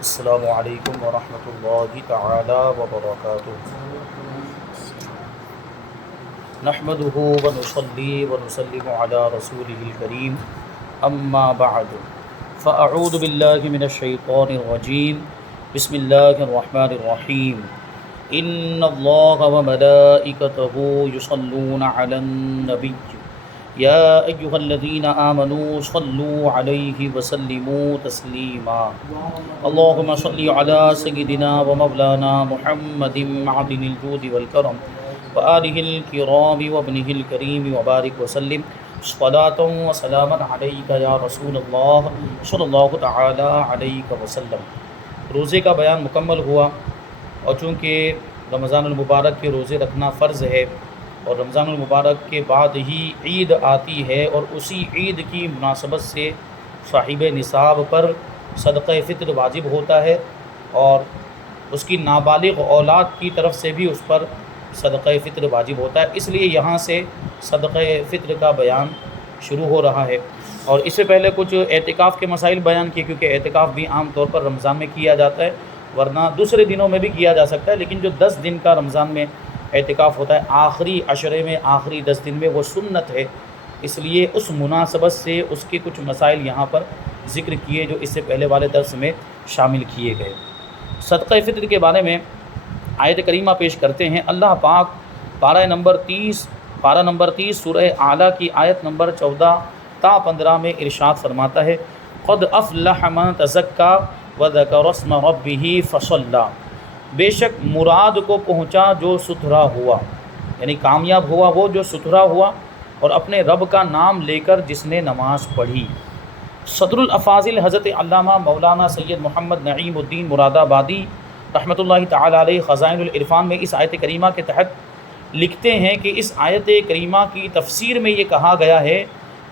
السلام علیکم ورحمۃ اللہ تعالی وبرکاتہ۔ نحمده ونصلی ونسلم علی رسولہ الکریم، اما بعد فاعوذ باللہ من الشیطان الرجیم، بسم اللہ الرحمن الرحیم۔ ان اللہ وملائکتہ یصلون علی النبی یا ایہا الذین آمنوا صلوا علیہ وسلموا تسلیما۔ اللہم صلی علی سیدنا و مولانا محمد معدن الجود والکرم وآلہ الکرام وابنہ الکریم وبارک وسلم صلاۃ و سلاما علیک یا رسول اللہ صلی اللہ تعالی علیہ وسلم۔ روزے کا بیان مکمل ہوا، اور چونکہ رمضان المبارک کے روزے رکھنا فرض ہے اور رمضان المبارک کے بعد ہی عید آتی ہے، اور اسی عید کی مناسبت سے صاحب نصاب پر صدقہ فطر واجب ہوتا ہے، اور اس کی نابالغ اولاد کی طرف سے بھی اس پر صدقہ فطر واجب ہوتا ہے۔ اس لیے یہاں سے صدقہ فطر کا بیان شروع ہو رہا ہے۔ اور اس سے پہلے کچھ اعتکاف کے مسائل بیان کیے، کیونکہ اعتکاف بھی عام طور پر رمضان میں کیا جاتا ہے، ورنہ دوسرے دنوں میں بھی کیا جا سکتا ہے، لیکن جو 10 دن کا رمضان میں اعتکاف ہوتا ہے آخری عشرے میں، آخری 10 دن میں، وہ سنت ہے۔ اس لیے اس مناسبت سے اس کے کچھ مسائل یہاں پر ذکر کیے جو اس سے پہلے والے درس میں شامل کیے گئے۔ صدقہ فطر کے بارے میں آیت کریمہ پیش کرتے ہیں۔ اللہ پاک پارہ نمبر 30 سورہ اعلیٰ کی آیت نمبر 14 تا 15 میں ارشاد فرماتا ہے، قد افلح من تزکا وذکر اسم ربہ فصلی۔ بے شک مراد کو پہنچا جو ستھرا ہوا، یعنی کامیاب ہوا وہ جو ستھرا ہوا اور اپنے رب کا نام لے کر جس نے نماز پڑھی۔ صدر الافاضل حضرت علامہ مولانا سید محمد نعیم الدین مراد آبادی رحمۃ اللہ تعالی علیہ خزائن العرفان میں اس آیت کریمہ کے تحت لکھتے ہیں کہ اس آیت کریمہ کی تفسیر میں یہ کہا گیا ہے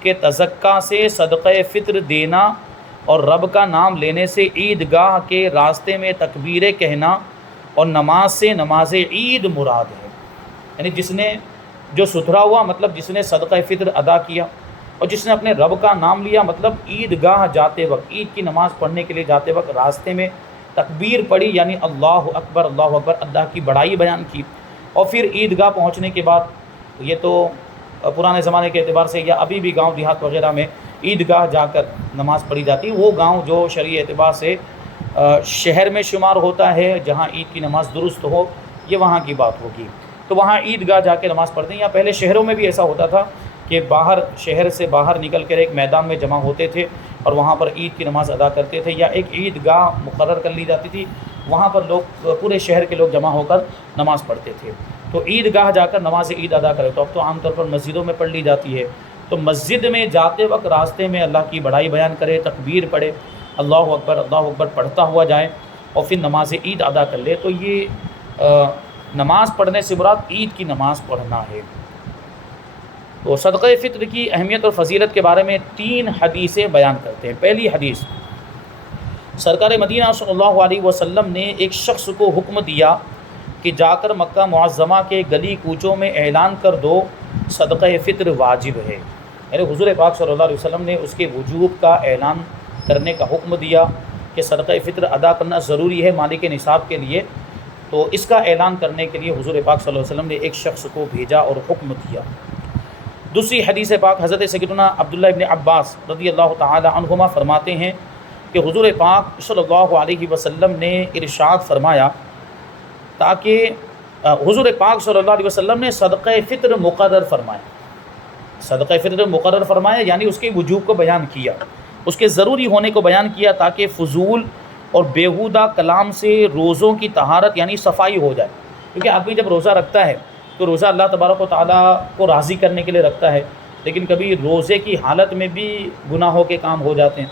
کہ تزکا سے صدقہ فطر دینا اور رب کا نام لینے سے عیدگاہ کے راستے میں تکبیریں کہنا اور نماز سے نماز عید مراد ہے۔ یعنی جس نے جو ستھرا ہوا، مطلب جس نے صدقہ فطر ادا کیا، اور جس نے اپنے رب کا نام لیا، مطلب عیدگاہ جاتے وقت، عید کی نماز پڑھنے کے لیے جاتے وقت راستے میں تکبیر پڑھی، یعنی اللہ اکبر اللہ کی بڑائی بیان کی، اور پھر عیدگاہ پہنچنے کے بعد، یہ تو پرانے زمانے کے اعتبار سے یا ابھی بھی گاؤں دیہات وغیرہ میں عیدگاہ جا کر نماز پڑھی جاتی ہے، وہ گاؤں جو شرعی اعتبار سے شہر میں شمار ہوتا ہے جہاں عید کی نماز درست ہو، یہ وہاں کی بات ہوگی، تو وہاں عیدگاہ جا کے نماز پڑھتے ہیں۔ یا پہلے شہروں میں بھی ایسا ہوتا تھا کہ باہر شہر سے باہر نکل کر ایک میدان میں جمع ہوتے تھے اور وہاں پر عید کی نماز ادا کرتے تھے، یا ایک عیدگاہ مقرر کر لی جاتی تھی، وہاں پر لوگ پورے شہر کے لوگ جمع ہو کر نماز پڑھتے تھے، تو عیدگاہ جا کر نماز عید ادا کرے۔ تو اب تو عام طور پر مسجدوں میں پڑھ لی جاتی ہے، تو مسجد میں جاتے وقت راستے میں اللہ کی بڑائی بیان کرے، تکبیر پڑھے، اللہ اکبر پڑھتا ہوا جائے، اور پھر نماز عید ادا کر لے، تو یہ نماز پڑھنے سے مراد عید کی نماز پڑھنا ہے۔ تو صدقہ فطر کی اہمیت اور فضیلت کے بارے میں 3 حدیثیں بیان کرتے ہیں۔ پہلی حدیث، سرکار مدینہ صلی اللہ علیہ وسلم نے ایک شخص کو حکم دیا کہ جا کر مکہ معظمہ کے گلی کوچوں میں اعلان کر دو صدقہ فطر واجب ہے، یعنی حضور پاک صلی اللہ علیہ وسلم نے اس کے وجوب کا اعلان کرنے کا حکم دیا کہ صدقہ فطر ادا کرنا ضروری ہے مالک نصاب کے لیے۔ تو اس کا اعلان کرنے کے لیے حضور پاک صلی اللہ علیہ وسلم نے ایک شخص کو بھیجا اور حکم دیا۔ دوسری حدیث پاک، حضرت سیدنا عبداللہ ابن عباس رضی اللہ تعالی عنہما فرماتے ہیں کہ حضور پاک صلی اللہ علیہ وسلم نے ارشاد فرمایا، تاکہ حضور پاک صلی اللہ علیہ وسلم نے صدقہ فطر مقرر فرمایا، یعنی اس کے وجوب کو بیان کیا، اس کے ضروری ہونے کو بیان کیا، تاکہ فضول اور بیہودہ کلام سے روزوں کی طہارت یعنی صفائی ہو جائے، کیونکہ آدمی جب روزہ رکھتا ہے تو روزہ اللہ تبارک و تعالیٰ کو راضی کرنے کے لیے رکھتا ہے، لیکن کبھی روزے کی حالت میں بھی گناہوں کے کام ہو جاتے ہیں،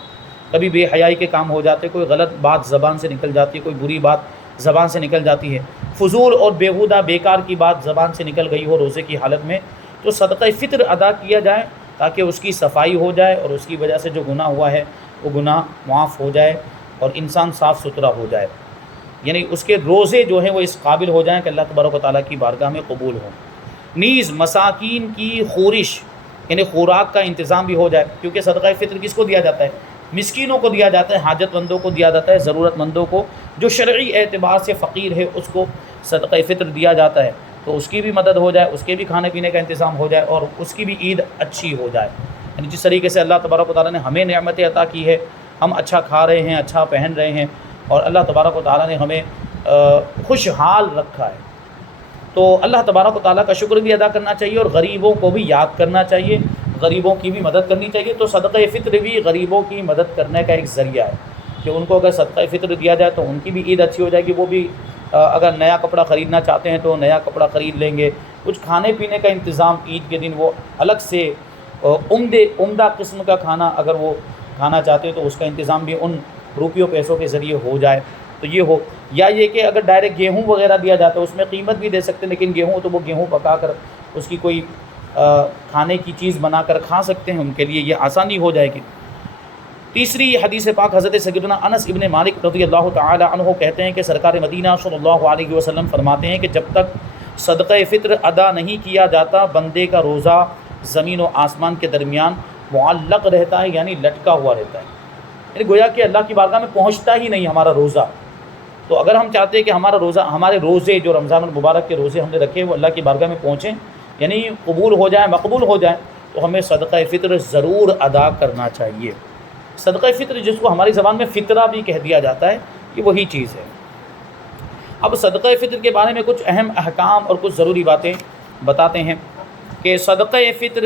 کبھی بے حیائی کے کام ہو جاتے ہیں، کوئی غلط بات زبان سے نکل جاتی ہے، کوئی بری بات زبان سے نکل جاتی ہے، فضول اور بیہودہ بیکار کی بات زبان سے نکل گئی ہو روزے کی حالت میں، تو صدقہ فطر ادا کیا جائے تاکہ اس کی صفائی ہو جائے اور اس کی وجہ سے جو گناہ ہوا ہے وہ گناہ معاف ہو جائے اور انسان صاف ستھرا ہو جائے، یعنی اس کے روزے جو ہیں وہ اس قابل ہو جائیں کہ اللہ تبارک و تعالیٰ کی بارگاہ میں قبول ہوں۔ نیز مساکین کی خورش یعنی خوراک کا انتظام بھی ہو جائے، کیونکہ صدقہ فطر کس کو دیا جاتا ہے؟ مسکینوں کو دیا جاتا ہے، حاجت مندوں کو دیا جاتا ہے، ضرورت مندوں کو جو شرعی اعتبار سے فقیر ہے اس کو صدقہ فطر دیا جاتا ہے، تو اس کی بھی مدد ہو جائے، اس کے بھی کھانے پینے کا انتظام ہو جائے اور اس کی بھی عید اچھی ہو جائے۔ یعنی جس طریقے سے اللہ تبارک و تعالیٰ نے ہمیں نعمتیں عطا کی ہے، ہم اچھا کھا رہے ہیں، اچھا پہن رہے ہیں، اور اللہ تبارک و تعالیٰ نے ہمیں خوشحال رکھا ہے، تو اللہ تبارک و تعالیٰ کا شکر بھی ادا کرنا چاہیے اور غریبوں کو بھی یاد کرنا چاہیے، غریبوں کی بھی مدد کرنی چاہیے۔ تو صدقہ فطر بھی غریبوں کی مدد کرنے کا ایک ذریعہ ہے کہ ان کو اگر صدقہ فطر دیا جائے تو ان کی بھی عید اچھی ہو جائے گی، وہ بھی اگر نیا کپڑا خریدنا چاہتے ہیں تو نیا کپڑا خرید لیں گے، کچھ کھانے پینے کا انتظام عید کے دن وہ الگ سے عمدہ قسم کا کھانا اگر وہ کھانا چاہتے ہیں تو اس کا انتظام بھی ان روپیوں پیسوں کے ذریعے ہو جائے، تو یہ ہو۔ یا یہ کہ اگر ڈائریکٹ گیہوں وغیرہ دیا جاتا ہے اس میں قیمت بھی دے سکتے ہیں، لیکن گیہوں تو وہ گیہوں پکا کر اس کی کوئی کھانے کی چیز بنا کر کھا سکتے ہیں، ان کے لیے یہ آسانی ہو جائے گی۔ تیسری حدیث پاک حضرت سیدنا انس ابن مالک رضی اللہ تعالی عنہ کہتے ہیں کہ سرکار مدینہ صلی اللہ علیہ وسلم فرماتے ہیں کہ جب تک صدقہ فطر ادا نہیں کیا جاتا بندے کا روزہ زمین و آسمان کے درمیان معلق رہتا ہے، یعنی لٹکا ہوا رہتا ہے، یعنی گویا کہ اللہ کی بارگاہ میں پہنچتا ہی نہیں ہمارا روزہ۔ تو اگر ہم چاہتے ہیں کہ ہمارے روزے جو رمضان المبارک کے روزے ہم نے رکھے وہ اللہ کی بارگاہ میں پہنچیں، یعنی قبول ہو جائیں، مقبول ہو جائیں، تو ہمیں صدقہ فطر ضرور ادا کرنا چاہیے۔ صدقہ فطر جس کو ہماری زبان میں فطرہ بھی کہہ دیا جاتا ہے، یہ وہی چیز ہے۔ اب صدقہ فطر کے بارے میں کچھ اہم احکام اور کچھ ضروری باتیں بتاتے ہیں کہ صدقہ فطر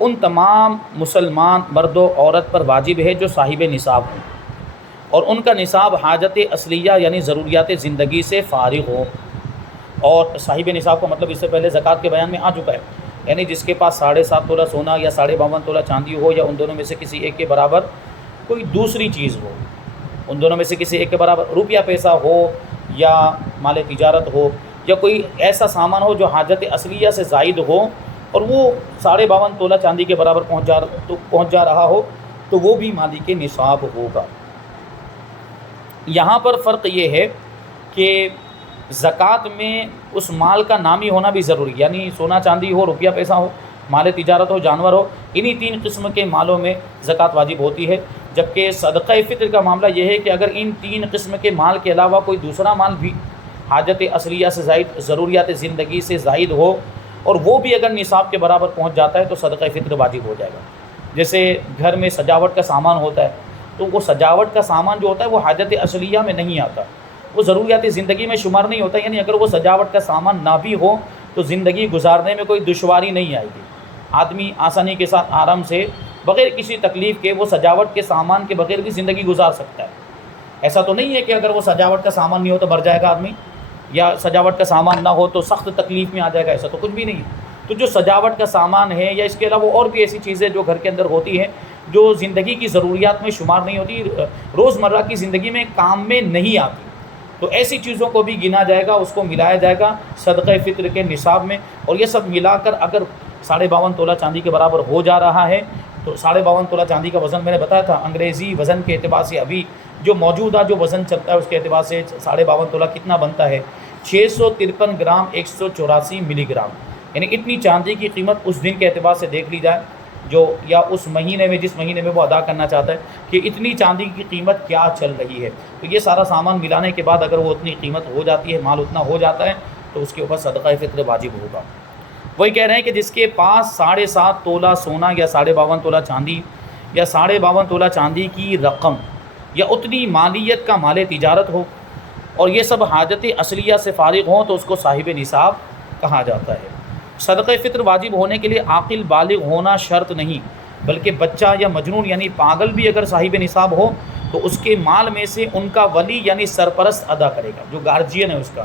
ان تمام مسلمان مرد و عورت پر واجب ہے جو صاحب نصاب ہوں اور ان کا نصاب حاجت اصلیہ یعنی ضروریات زندگی سے فارغ ہو۔ اور صاحب نصاب کا مطلب اس سے پہلے زکوٰۃ کے بیان میں آ چکا ہے، یعنی جس کے پاس 7.5 تولہ سونا یا 52.5 تولہ چاندی ہو یا ان دونوں میں سے کسی ایک کے برابر کوئی دوسری چیز ہو، ان دونوں میں سے کسی ایک کے برابر روپیہ پیسہ ہو یا مال تجارت ہو یا کوئی ایسا سامان ہو جو حاجت اصلیہ سے زائد ہو اور وہ 52.5 تولہ چاندی کے برابر پہنچ جا رہا ہو تو وہ بھی مالک نصاب ہوگا۔ یہاں پر فرق یہ ہے کہ زکوٰۃ میں اس مال کا نامی ہونا بھی ضروری، یعنی سونا چاندی ہو، روپیہ پیسہ ہو، مال تجارت ہو، جانور ہو، انہی 3 قسم کے مالوں میں زکوٰۃ واجب ہوتی ہے۔ جبکہ صدقہ فطر کا معاملہ یہ ہے کہ اگر ان 3 قسم کے مال کے علاوہ کوئی دوسرا مال بھی حاجت اصلیہ سے زائد، ضروریات زندگی سے زائد ہو اور وہ بھی اگر نصاب کے برابر پہنچ جاتا ہے تو صدقہ فطر واجب ہو جائے گا۔ جیسے گھر میں سجاوٹ کا سامان ہوتا ہے تو وہ سجاوٹ کا سامان جو ہوتا ہے وہ حاجت اصلیہ میں نہیں آتا، وہ ضروریات زندگی میں شمار نہیں ہوتا، یعنی اگر وہ سجاوٹ کا سامان نہ بھی ہو تو زندگی گزارنے میں کوئی دشواری نہیں آئے گی، آدمی آسانی کے ساتھ آرام سے بغیر کسی تکلیف کے وہ سجاوٹ کے سامان کے بغیر بھی زندگی گزار سکتا ہے۔ ایسا تو نہیں ہے کہ اگر وہ سجاوٹ کا سامان نہیں ہو تو مر جائے گا آدمی، یا سجاوٹ کا سامان نہ ہو تو سخت تکلیف میں آ جائے گا، ایسا تو کچھ بھی نہیں ہے۔ تو جو سجاوٹ کا سامان ہے یا اس کے علاوہ اور بھی ایسی چیزیں جو گھر کے اندر ہوتی ہیں جو زندگی کی ضروریات میں شمار نہیں ہوتی، روزمرہ کی زندگی میں کام میں نہیں آتی، تو ایسی چیزوں کو بھی گنا جائے گا، اس کو ملایا جائے گا صدقہ فطر کے نصاب میں۔ اور یہ سب ملا کر اگر 52.5 تولہ چاندی کے برابر ہو جا رہا ہے تو 52.5 تولہ چاندی کا وزن میں نے بتایا تھا، انگریزی وزن کے اعتبار سے ابھی جو موجودہ جو وزن چلتا ہے اس کے اعتبار سے 52.5 تولہ کتنا بنتا ہے؟ 653 گرام 184 ملی گرام، یعنی اتنی چاندی کی قیمت اس دن کے اعتبار سے دیکھ لی جائے جو یا اس مہینے میں جس مہینے میں وہ ادا کرنا چاہتا ہے کہ اتنی چاندی کی قیمت کیا چل رہی ہے، تو یہ سارا سامان ملانے کے بعد اگر وہ اتنی قیمت ہو جاتی ہے، مال اتنا ہو جاتا ہے تو اس کے اوپر صدقہ فطر واجب ہوگا۔ وہی کہہ رہے ہیں کہ جس کے پاس 7.5 تولہ سونا یا 52.5 تولہ چاندی یا 52.5 تولہ چاندی کی رقم یا اتنی مالیت کا مال تجارت ہو اور یہ سب حاجت اصلیہ سے فارغ ہوں تو اس کو صاحب نصاب کہا جاتا ہے۔ صدقہ فطر واجب ہونے کے لیے عاقل بالغ ہونا شرط نہیں، بلکہ بچہ یا مجنون یعنی پاگل بھی اگر صاحب نصاب ہو تو اس کے مال میں سے ان کا ولی یعنی سرپرست ادا کرے گا، جو گارجین ہے اس کا،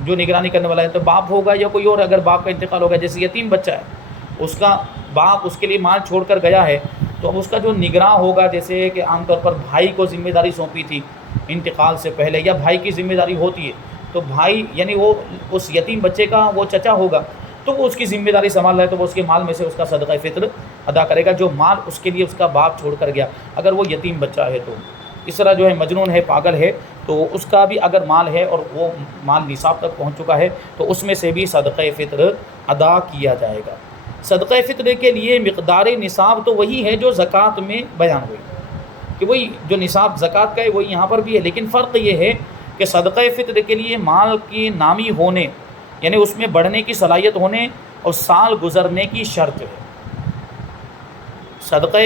جو نگرانی کرنے والا ہے، تو باپ ہوگا یا کوئی اور، اگر باپ کا انتقال ہوگا، جیسے یتیم بچہ ہے اس کا باپ اس کے لیے مال چھوڑ کر گیا ہے تو اب اس کا جو نگراں ہوگا، جیسے کہ عام طور پر بھائی کو ذمہ داری سونپی تھی انتقال سے پہلے یا بھائی کی ذمہ داری ہوتی ہے تو بھائی یعنی وہ اس یتیم بچے کا وہ چچا ہوگا تو وہ اس کی ذمہ داری سنبھال رہا ہے تو وہ اس کے مال میں سے اس کا صدقہ فطر ادا کرے گا، جو مال اس کے لیے اس کا باپ چھوڑ کر گیا اگر وہ یتیم بچہ ہے تو۔ اس طرح جو ہے مجنون ہے، پاگل ہے، تو اس کا بھی اگر مال ہے اور وہ مال نصاب تک پہنچ چکا ہے تو اس میں سے بھی صدقہ فطر ادا کیا جائے گا۔ صدقہ فطر کے لیے مقدار نصاب تو وہی ہے جو زکوٰۃ میں بیان ہوئی، کہ وہی جو نصاب زکوٰۃ کا ہے وہی یہاں پر بھی ہے، لیکن فرق یہ ہے کہ صدقہ فطر کے لیے مال کی نامی ہونے، یعنی اس میں بڑھنے کی صلاحیت ہونے اور سال گزرنے کی شرط ہے۔ صدقہ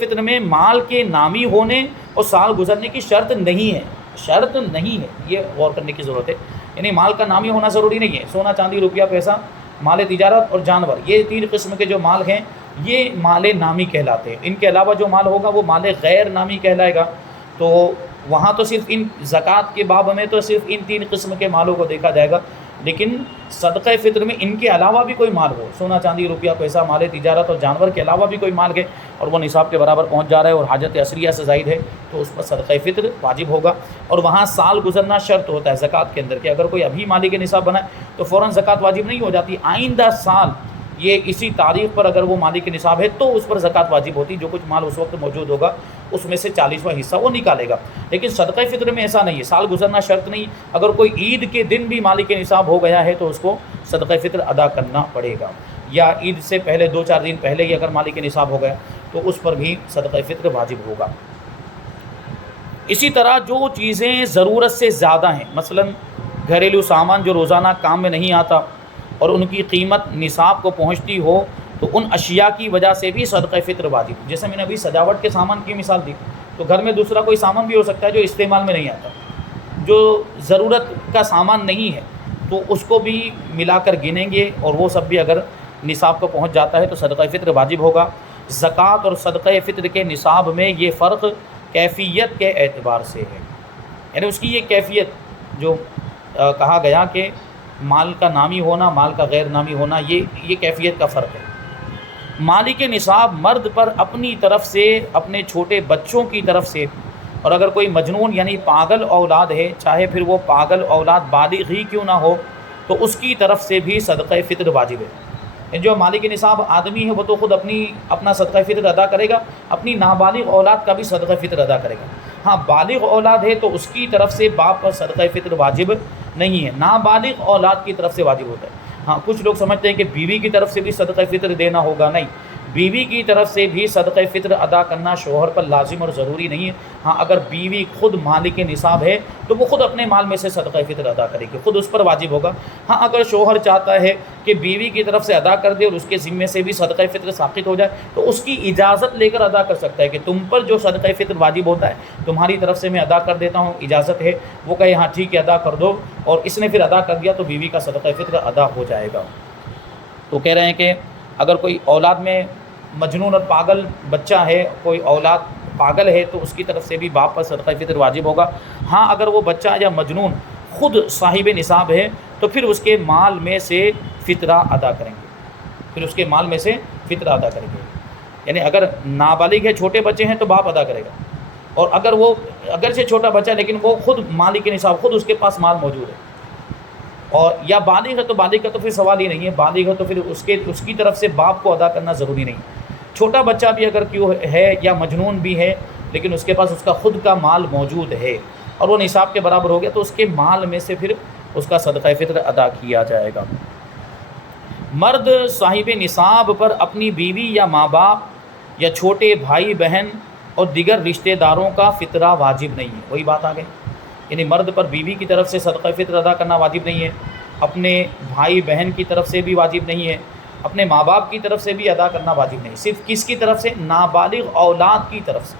فطر میں مال کے نامی ہونے اور سال گزرنے کی شرط نہیں ہے، یہ غور کرنے کی ضرورت ہے۔ یعنی مال کا نامی ہونا ضروری نہیں ہے، سونا چاندی روپیہ پیسہ، مال تجارت اور جانور، یہ 3 قسم کے جو مال ہیں یہ مال نامی کہلاتے ہیں۔ ان کے علاوہ جو مال ہوگا وہ مال غیر نامی کہلائے گا۔ تو وہاں تو صرف ان زکوٰۃ کے باب میں تو صرف ان 3 قسم کے مالوں کو دیکھا جائے گا، لیکن صدقہ فطر میں ان کے علاوہ بھی کوئی مال ہو، سونا چاندی روپیہ پیسہ، مال تجارت اور جانور کے علاوہ بھی کوئی مال ہے اور وہ نصاب کے برابر پہنچ جا رہا ہے اور حاجت عصریہ سے زائد ہے، تو اس پر صدقہ فطر واجب ہوگا۔ اور وہاں سال گزرنا شرط ہوتا ہے زکوٰۃ کے اندر، کہ اگر کوئی ابھی مالی کے نصاب بنائے تو فوراً زکوٰۃ واجب نہیں ہو جاتی، آئندہ سال یہ اسی تاریخ پر اگر وہ مالی کے نصاب ہے تو اس پر زکوٰۃ واجب ہوتی، جو کچھ مال اس وقت موجود ہوگا اس میں سے 40واں حصہ وہ نکالے گا۔ لیکن صدقہ فطر میں ایسا نہیں ہے، سال گزرنا شرط نہیں، اگر کوئی عید کے دن بھی مالی کے نصاب ہو گیا ہے تو اس کو صدقہ فطر ادا کرنا پڑے گا، یا عید سے پہلے 2-4 دن پہلے ہی اگر مالی کے نصاب ہو گیا تو اس پر بھی صدقہ فطر واجب ہوگا۔ اسی طرح جو چیزیں ضرورت سے زیادہ ہیں، مثلا گھریلو سامان جو روزانہ کام میں نہیں آتا اور ان کی قیمت نصاب کو پہنچتی ہو، تو ان اشیاء کی وجہ سے بھی صدقہ فطر واجب۔ جیسے میں نے ابھی سجاوٹ کے سامان کی مثال دی، تو گھر میں دوسرا کوئی سامان بھی ہو سکتا ہے جو استعمال میں نہیں آتا، جو ضرورت کا سامان نہیں ہے، تو اس کو بھی ملا کر گنیں گے اور وہ سب بھی اگر نصاب کو پہنچ جاتا ہے تو صدقہ فطر واجب ہوگا۔ زکوٰۃ اور صدقہ فطر کے نصاب میں یہ فرق کیفیت کے اعتبار سے ہے، یعنی اس کی یہ کیفیت جو کہا گیا کہ مال کا نامی ہونا، مال کا غیر نامی ہونا، یہ کیفیت کا فرق ہے۔ مالی کے نصاب مرد پر اپنی طرف سے، اپنے چھوٹے بچوں کی طرف سے، اور اگر کوئی مجنون یعنی پاگل اولاد ہے، چاہے پھر وہ پاگل اولاد بالغ ہی کیوں نہ ہو، تو اس کی طرف سے بھی صدقہ فطر واجب ہے۔ جو مالی کے نصاب آدمی ہے وہ تو خود اپنا صدقہ فطر ادا کرے گا، اپنی نابالغ اولاد کا بھی صدقہ فطر ادا کرے گا۔ ہاں بالغ اولاد ہے تو اس کی طرف سے باپ پر صدقہ فطر واجب نہیں ہے، نابالغ اولاد کی طرف سے واجب ہوتا ہے۔ ہاں کچھ لوگ سمجھتے ہیں کہ بیوی کی طرف سے بھی صدقہ فطر دینا ہوگا، نہیں، بیوی کی طرف سے بھی صدقہ فطر ادا کرنا شوہر پر لازم اور ضروری نہیں ہے۔ ہاں اگر بیوی خود مالک نصاب ہے تو وہ خود اپنے مال میں سے صدقہ فطر ادا کرے گی، خود اس پر واجب ہوگا۔ ہاں اگر شوہر چاہتا ہے کہ بیوی کی طرف سے ادا کر دے اور اس کے ذمے سے بھی صدقہ فطر ساقط ہو جائے تو اس کی اجازت لے کر ادا کر سکتا ہے کہ تم پر جو صدقہ فطر واجب ہوتا ہے تمہاری طرف سے میں ادا کر دیتا ہوں، اجازت ہے، وہ کہے ہاں ٹھیک ہے ادا کر دو، اور اس نے پھر ادا کر دیا تو بیوی کا صدقہ فطر ادا ہو جائے گا۔ تو کہہ رہے ہیں کہ اگر کوئی اولاد میں مجنون اور پاگل بچہ ہے، کوئی اولاد پاگل ہے تو اس کی طرف سے بھی باپ پر صدقہ فطر واجب ہوگا۔ ہاں اگر وہ بچہ یا مجنون خود صاحب نصاب ہے تو پھر اس کے مال میں سے فطرہ ادا کریں گے، یعنی اگر نابالغ ہے، چھوٹے بچے ہیں تو باپ ادا کرے گا، اور اگر وہ اگرچہ چھوٹا بچہ ہے لیکن وہ خود مالک نصاب، خود اس کے پاس مال موجود ہے، اور یا بالغ ہے تو بالغ کا تو پھر سوال ہی نہیں ہے، بالغ ہے تو پھر اس کی طرف سے باپ کو ادا کرنا ضروری نہیں۔ چھوٹا بچہ بھی اگر کیوں ہے یا مجنون بھی ہے لیکن اس کے پاس اس کا خود کا مال موجود ہے اور وہ نصاب کے برابر ہو گیا تو اس کے مال میں سے پھر اس کا صدقہ فطر ادا کیا جائے گا۔ مرد صاحب نصاب پر اپنی بیوی یا ماں باپ یا چھوٹے بھائی بہن اور دیگر رشتہ داروں کا فطرہ واجب نہیں ہے۔ وہی بات آ گئی، یعنی مرد پر بیوی کی طرف سے صدقہ فطر ادا کرنا واجب نہیں ہے، اپنے بھائی بہن کی طرف سے بھی واجب نہیں ہے، اپنے ماں باپ کی طرف سے بھی ادا کرنا واجب نہیں، صرف کس کی طرف سے؟ نابالغ اولاد کی طرف سے۔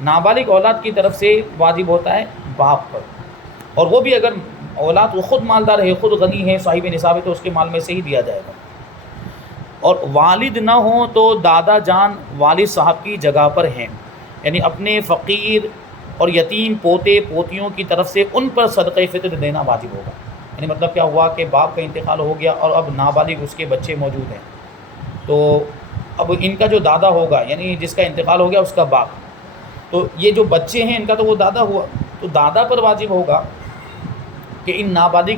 نابالغ اولاد کی طرف سے واجب ہوتا ہے باپ پر، اور وہ بھی اگر اولاد وہ خود مالدار ہے، خود غنی ہے، صاحب نصاب ہے تو اس کے مال میں سے ہی دیا جائے گا۔ اور والد نہ ہوں تو دادا جان والد صاحب کی جگہ پر ہیں، یعنی اپنے فقیر اور یتیم پوتے پوتیوں کی طرف سے ان پر صدقہ فطر دینا واجب ہوگا۔ یعنی مطلب کیا ہوا کہ باپ کا انتقال ہو گیا اور اب نابالغ اس کے بچے موجود ہیں، تو اب ان کا جو دادا ہوگا، یعنی جس کا انتقال ہو گیا اس کا باپ، تو یہ جو بچے ہیں ان کا تو وہ دادا ہوا، تو دادا پر واجب ہوگا کہ ان نابالغ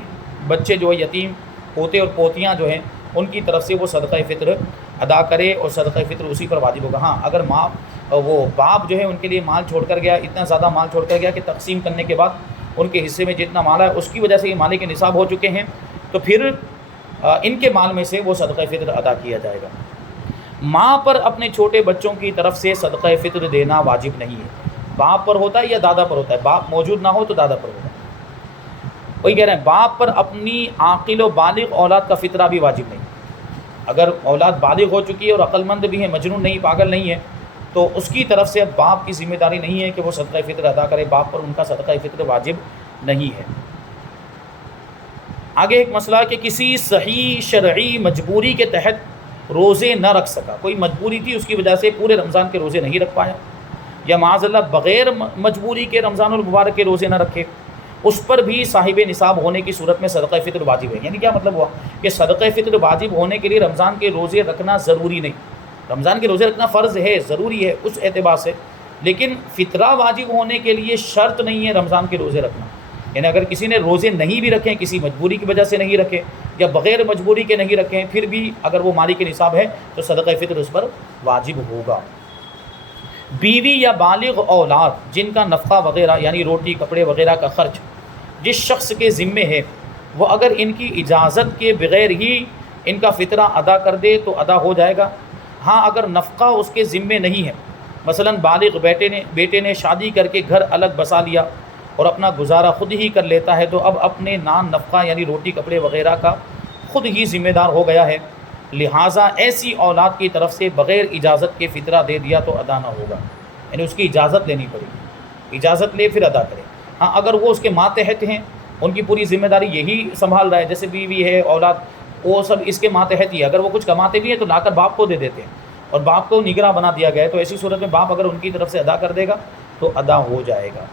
بچے جو ہے یتیم پوتے اور پوتیاں جو ہیں ان کی طرف سے وہ صدقہ فطر ادا کرے، اور صدقہ فطر اسی پر واجب ہوگا۔ ہاں اگر وہ باپ جو ہے ان کے لیے مال چھوڑ کر گیا، اتنا زیادہ مال چھوڑ کر گیا کہ تقسیم کرنے کے بعد ان کے حصے میں جتنا مال ہے اس کی وجہ سے یہ مالک نصاب ہو چکے ہیں، تو پھر ان کے مال میں سے وہ صدقہ فطر ادا کیا جائے گا۔ ماں پر اپنے چھوٹے بچوں کی طرف سے صدقہ فطر دینا واجب نہیں ہے، باپ پر ہوتا ہے یا دادا پر ہوتا ہے، باپ موجود نہ ہو تو دادا پر ہوتا ہے۔ وہی کہہ رہے ہیں باپ پر اپنی عاقل و بالغ اولاد کا فطرہ بھی واجب نہیں۔ اگر اولاد بالغ ہو چکی ہے اور عقل مند بھی ہے، مجنون نہیں، پاگل نہیں ہے، تو اس کی طرف سے اب باپ کی ذمہ داری نہیں ہے کہ وہ صدقہ فطر ادا کرے، باپ پر ان کا صدقہ فطر واجب نہیں ہے۔ آگے ایک مسئلہ کہ کسی صحیح شرعی مجبوری کے تحت روزے نہ رکھ سکا، کوئی مجبوری تھی اس کی وجہ سے پورے رمضان کے روزے نہیں رکھ پایا، یا معاذ اللہ بغیر مجبوری کے رمضان المبارک کے روزے نہ رکھے، اس پر بھی صاحب نصاب ہونے کی صورت میں صدقہ فطر واجب ہے۔ یعنی کیا مطلب ہوا کہ صدقہ فطر واجب ہونے کے لیے رمضان کے روزے رکھنا ضروری نہیں، رمضان کے روزے رکھنا فرض ہے، ضروری ہے اس اعتبار سے، لیکن فطرہ واجب ہونے کے لیے شرط نہیں ہے رمضان کے روزے رکھنا۔ یعنی اگر کسی نے روزے نہیں بھی رکھے، کسی مجبوری کی وجہ سے نہیں رکھے یا بغیر مجبوری کے نہیں رکھے، پھر بھی اگر وہ مالک نصاب ہے تو صدقہ فطر اس پر واجب ہوگا۔ بیوی یا بالغ اولاد جن کا نفقہ وغیرہ یعنی روٹی کپڑے وغیرہ کا خرچ جس شخص کے ذمے ہے، وہ اگر ان کی اجازت کے بغیر ہی ان کا فطرہ ادا کر دے تو ادا ہو جائے گا۔ ہاں اگر نفقہ اس کے ذمے نہیں ہے، مثلاً بالغ بیٹے نے شادی کر کے گھر الگ بسا لیا اور اپنا گزارا خود ہی کر لیتا ہے، تو اب اپنے نان نفقہ یعنی روٹی کپڑے وغیرہ کا خود ہی ذمہ دار ہو گیا ہے، لہٰذا ایسی اولاد کی طرف سے بغیر اجازت کے فطرہ دے دیا تو ادا نہ ہوگا، یعنی اس کی اجازت لینی پڑے گی، اجازت لے پھر ادا کرے۔ ہاں اگر وہ اس کے ماتحت ہیں، ان کی پوری ذمہ داری یہی سنبھال رہا ہے، جیسے بیوی ہے، اولاد، وہ سب اس کے ماتحت ہی ہے، اگر وہ کچھ کماتے بھی ہیں تو لا کر باپ کو دے دیتے ہیں اور باپ کو نگراں بنا دیا گیا ہے، تو ایسی صورت میں باپ اگر ان کی طرف سے ادا کر دے گا تو ادا ہو جائے گا۔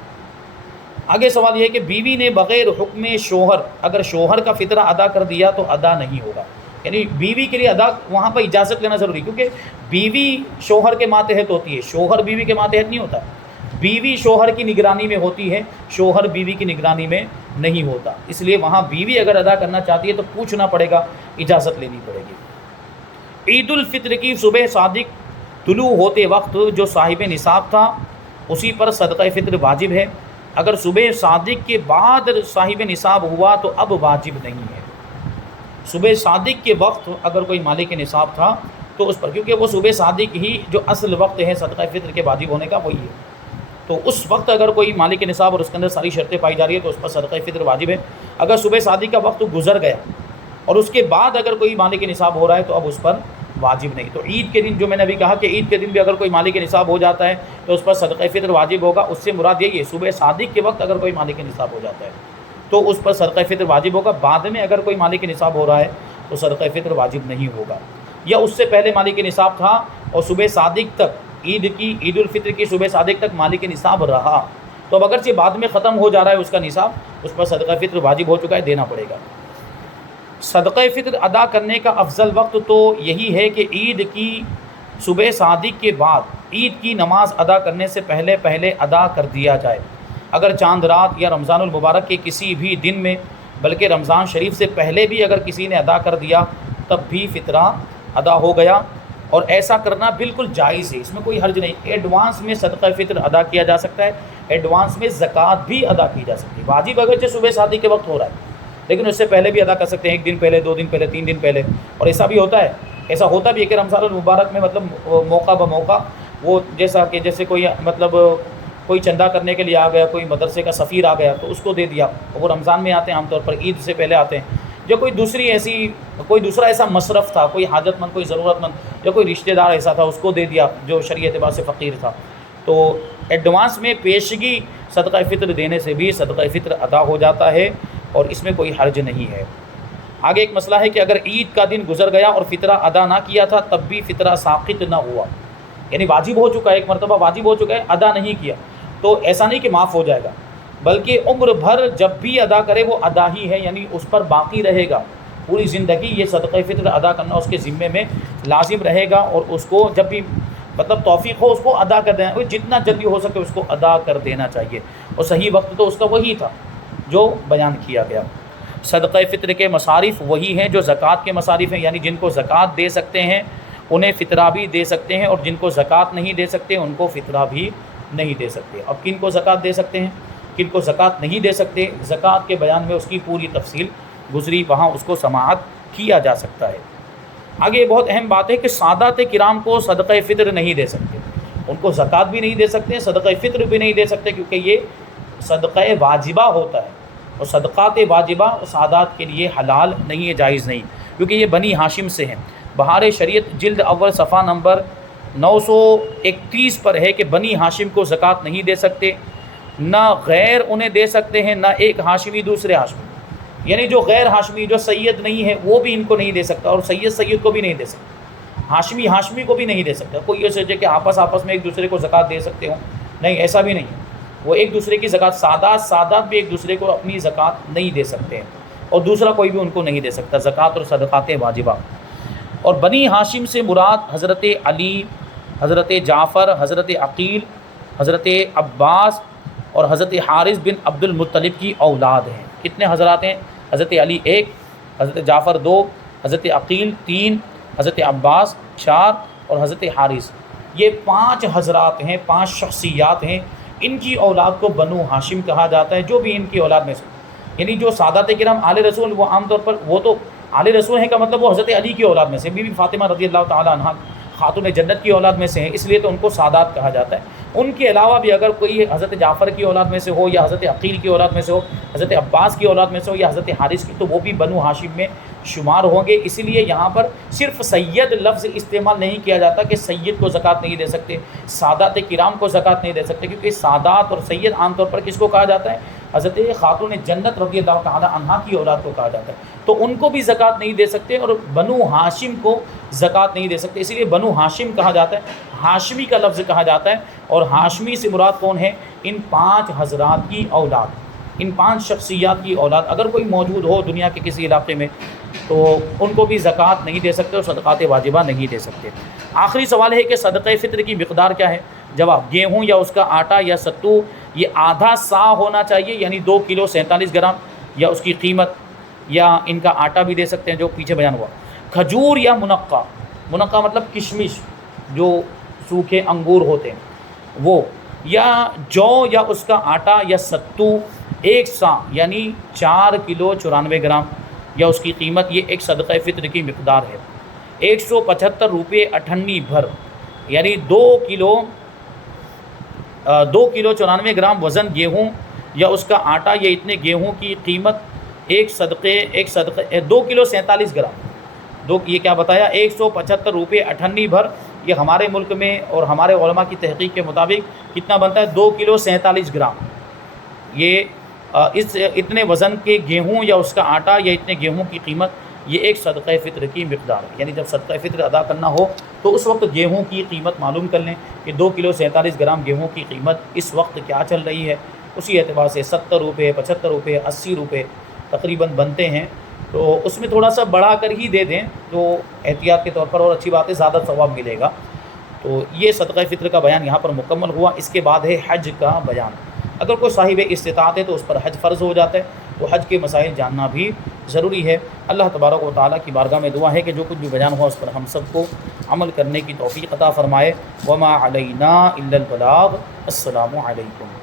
آگے سوال یہ ہے کہ بیوی نے بغیر حکم شوہر اگر شوہر کا فطرہ ادا کر دیا تو ادا نہیں ہوگا، یعنی بیوی کے لیے ادا وہاں پر اجازت لینا ضروری، کیونکہ بیوی شوہر کے ماتحت ہوتی ہے، شوہر بیوی کے ماتحت نہیں ہوتا، بیوی شوہر کی نگرانی میں ہوتی ہے، شوہر بیوی کی نگرانی میں نہیں ہوتا، اس لیے وہاں بیوی اگر ادا کرنا چاہتی ہے تو پوچھنا پڑے گا، اجازت لینی پڑے گی۔ عید الفطر کی صبح صادق طلوع ہوتے وقت جو صاحب نصاب تھا اسی پر صدقہ فطر واجب ہے، اگر صبح صادق کے بعد صاحب نصاب ہوا تو اب واجب نہیں ہے۔ صبح صادق کے وقت اگر کوئی مالک نصاب تھا تو اس پر، کیونکہ وہ صبح صادق ہی جو اصل وقت ہے صدقہ فطر کے واجب ہونے کا وہی ہے، تو اس وقت اگر کوئی مالک نصاب اور اس کے اندر ساری شرطیں پائی جا رہی ہے تو اس پر صدقہ فطر واجب ہے۔ اگر صبح صادق کا وقت گزر گیا اور اس کے بعد اگر کوئی مالک نصاب ہو رہا ہے تو اب اس پر واجب نہیں۔ تو عید کے دن جو میں نے ابھی کہا کہ عید کے دن بھی اگر کوئی مالک نصاب ہو جاتا ہے تو اس پر صدقہ فطر واجب ہوگا، اس سے مراد یہی ہے صبح صادق کے وقت اگر کوئی مالک نصاب ہو جاتا ہے تو اس پر صدقہ فطر واجب ہوگا، بعد میں اگر کوئی مالک نصاب ہو رہا ہے تو صدقہ فطر واجب نہیں ہوگا، یا اس سے پہلے مالک نصاب تھا اور صبح صادق تک عید الفطر کی صبح صادق تک مالک نصاب رہا، تو اب اگرچہ بعد میں ختم ہو جا رہا ہے اس کا نصاب، اس پر صدقہ فطر واجب ہو چکا ہے، دینا پڑے گا۔ صدقہ فطر ادا کرنے کا افضل وقت تو یہی ہے کہ عید کی صبح صادق کے بعد عید کی نماز ادا کرنے سے پہلے ادا کر دیا جائے، اگر چاند رات یا رمضان المبارک کے کسی بھی دن میں، بلکہ رمضان شریف سے پہلے بھی اگر کسی نے ادا کر دیا تب بھی فطرہ ادا ہو گیا، اور ایسا کرنا بالکل جائز ہے، اس میں کوئی حرج نہیں۔ ایڈوانس میں صدقہ فطر ادا کیا جا سکتا ہے، ایڈوانس میں زکوٰۃ بھی ادا کی جا سکتی ہے، واجب اگرچہ صبح صادق کے وقت ہو رہا ہے لیکن اس سے پہلے بھی ادا کر سکتے ہیں، 1 دن پہلے، 2 دن پہلے، 3 دن پہلے، اور ایسا بھی ہوتا ہے، ایسا ہوتا بھی ہے کہ رمضان المبارک میں مطلب موقع بموقع وہ جیسے کوئی مطلب کوئی چندہ کرنے کے لیے آ گیا، کوئی مدرسے کا سفیر آ گیا تو اس کو دے دیا، وہ رمضان میں آتے ہیں عام طور پر، عید سے پہلے آتے ہیں، یا کوئی دوسرا ایسا مصرف تھا، کوئی حاجت مند، کوئی ضرورت مند، یا کوئی رشتہ دار ایسا تھا اس کو دے دیا جو شرعی اعتبار سے فقیر تھا، تو ایڈوانس میں پیشگی صدقہ فطر دینے سے بھی صدقہ فطر ادا ہو جاتا ہے اور اس میں کوئی حرج نہیں ہے۔ آگے ایک مسئلہ ہے کہ اگر عید کا دن گزر گیا اور فطرہ ادا نہ کیا تھا تب بھی فطرہ ساقط نہ ہوا، یعنی واجب ہو چکا ہے، ایک مرتبہ واجب ہو چکا ہے، ادا نہیں کیا، تو ایسا نہیں کہ معاف ہو جائے گا، بلکہ عمر بھر جب بھی ادا کرے وہ ادا ہی ہے، یعنی اس پر باقی رہے گا، پوری زندگی یہ صدقہ فطر ادا کرنا اس کے ذمے میں لازم رہے گا، اور اس کو جب بھی مطلب توفیق ہو اس کو ادا کر دینا، جتنا جلدی ہو سکے اس کو ادا کر دینا چاہیے، اور صحیح وقت تو اس کا وہی تھا جو بیان کیا گیا۔ صدقہ فطر کے مصارف وہی ہیں جو زکوٰۃ کے مصارف ہیں، یعنی جن کو زکوٰۃ دے سکتے ہیں انہیں فطرہ بھی دے سکتے ہیں، اور جن کو زکوٰۃ نہیں دے سکتے ان کو فطرہ بھی نہیں دے سکتے۔ اب کن کو زکوٰۃ دے سکتے ہیں، کن کو زکوٰۃ نہیں دے سکتے، زکوٰۃ کے بیان میں اس کی پوری تفصیل گزری، وہاں اس کو سماعت کیا جا سکتا ہے۔ آگے بہت اہم بات ہے کہ سادات کرام کو صدقہ فطر نہیں دے سکتے، ان کو زکوٰۃ بھی نہیں دے سکتے، صدقہ فطر بھی نہیں دے سکتے، کیونکہ یہ صدقہ واجبہ ہوتا ہے، اور صدقات واجبہ سادات کے لیے حلال نہیں ہے، جائز نہیں، کیونکہ یہ بنی ہاشم سے ہیں۔ بہار شریعت جلد اول صفحہ نمبر 931 پر ہے کہ بنی ہاشم کو زکوٰۃ نہیں دے سکتے، نہ غیر انہیں دے سکتے ہیں، نہ ایک ہاشمی دوسرے ہاشمی، یعنی جو غیر ہاشمی جو سید نہیں ہے وہ بھی ان کو نہیں دے سکتا، اور سید کو بھی نہیں دے سکتا، ہاشمی کو بھی نہیں دے سکتا۔ کوئی یہ سوچے کہ آپس میں ایک دوسرے کو زکوٰۃ دے سکتے ہوں، نہیں، ایسا بھی نہیں ہے، وہ ایک دوسرے کی زکوٰۃ، سادات بھی ایک دوسرے کو اپنی زکوٰۃ نہیں دے سکتے ہیں، اور دوسرا کوئی بھی ان کو نہیں دے سکتا، زکوٰۃ اور صدقات واجبہ۔ اور بنی ہاشم سے مراد حضرت علی، حضرت جعفر، حضرت عقیل، حضرت عباس اور حضرت حارث بن عبد المطلب کی اولاد ہیں۔ کتنے حضرات ہیں؟ حضرت علی 1، حضرت جعفر 2، حضرت عقیل 3، حضرت عباس 4 اور حضرت حارث، یہ 5 حضرات ہیں، 5 شخصیات ہیں، ان کی اولاد کو بنو ہاشم کہا جاتا ہے، جو بھی ان کی اولاد میں سے، یعنی جو سادات کرام آل رسول، وہ عام طور پر وہ تو آل رسول ہیں کا مطلب وہ حضرت علی کی اولاد میں سے، بی بی فاطمہ رضی اللہ تعالیٰ عنہ خاتون جنت کی اولاد میں سے ہیں، اس لیے تو ان کو سادات کہا جاتا ہے۔ ان کے علاوہ بھی اگر کوئی حضرت جعفر کی اولاد میں سے ہو، یا حضرت عقیل کی اولاد میں سے ہو، حضرت عباس کی اولاد میں سے ہو، یا حضرت حارث کی، تو وہ بھی بنو ہاشم میں شمار ہوں گے۔ اسی لیے یہاں پر صرف سید لفظ استعمال نہیں کیا جاتا کہ سید کو زکوٰۃ نہیں دے سکتے، سادات کرام کو زکوٰۃ نہیں دے سکتے، کیونکہ سادات اور سید عام طور پر کس کو کہا جاتا ہے؟ حضرت خاتون جنت رضی اللہ تعالی عنہا کی اولاد کو کہا جاتا ہے، تو ان کو بھی زکوٰۃ نہیں دے سکتے، اور بنو ہاشم کو زکوٰۃ نہیں دے سکتے، اسی لیے بنو ہاشم کہا جاتا ہے، ہاشمی کا لفظ کہا جاتا ہے۔ اور ہاشمی سے مراد کون ہے؟ ان 5 حضرات کی اولاد، ان 5 شخصیات کی اولاد اگر کوئی موجود ہو دنیا کے کسی علاقے میں تو ان کو بھی زکوٰۃ نہیں دے سکتے، اور صدقات واجبہ نہیں دے سکتے۔ آخری سوال ہے کہ صدقہ فطر کی مقدار کیا ہے؟ جواب: گیہوں یا اس کا آٹا یا ستو، یہ آدھا سا ہونا چاہیے، یعنی 2 کلو 47 گرام، یا اس کی قیمت، یا ان کا آٹا بھی دے سکتے ہیں جو پیچھے بیان ہوا۔ کھجور یا منقع، منقع مطلب کشمش، جو سوکھے انگور ہوتے ہیں وہ، یا جو یا اس کا آٹا یا ستو 1 سا، یعنی 4 کلو 94 گرام، یا اس کی قیمت، یہ ایک صدقہ فطر کی مقدار ہے۔ 175 روپے 98 بھر، یعنی 2 کلو 94 گرام وزن گیہوں یا اس کا آٹا، یا اتنے گیہوں کی قیمت، ایک صدقے 2 کلو 47 گرام، یہ کیا بتایا؟ 175 روپے 98 بھر، یہ ہمارے ملک میں اور ہمارے علماء کی تحقیق کے مطابق کتنا بنتا ہے؟ 2 کلو 47 گرام۔ یہ اتنے وزن کے گیہوں یا اس کا آٹا یا اتنے گیہوں کی قیمت، یہ ایک صدقہ فطر کی مقدار ہے۔ یعنی جب صدقہ فطر ادا کرنا ہو تو اس وقت گیہوں کی قیمت معلوم کر لیں کہ 2 کلو 47 گرام گیہوں کی قیمت اس وقت کیا چل رہی ہے، اسی اعتبار سے 70 روپے 75 روپے 80 روپے تقریباً بنتے ہیں، تو اس میں تھوڑا سا بڑھا کر ہی دے دیں تو احتیاط کے طور پر، اور اچھی بات ہے، زیادہ ثواب ملے گا۔ تو یہ صدقہ فطر کا بیان یہاں پر مکمل ہوا۔ اس کے بعد ہے حج کا بیان۔ اگر کوئی صاحب استطاعت ہے تو اس پر حج فرض ہو جاتا ہے، تو حج کے مسائل جاننا بھی ضروری ہے۔ اللہ تبارک و تعالیٰ کی بارگاہ میں دعا ہے کہ جو کچھ بھی بیان ہوا اس پر ہم سب کو عمل کرنے کی توفیق عطا فرمائے۔ وما علینا الا البلاغ۔ السلام علیکم۔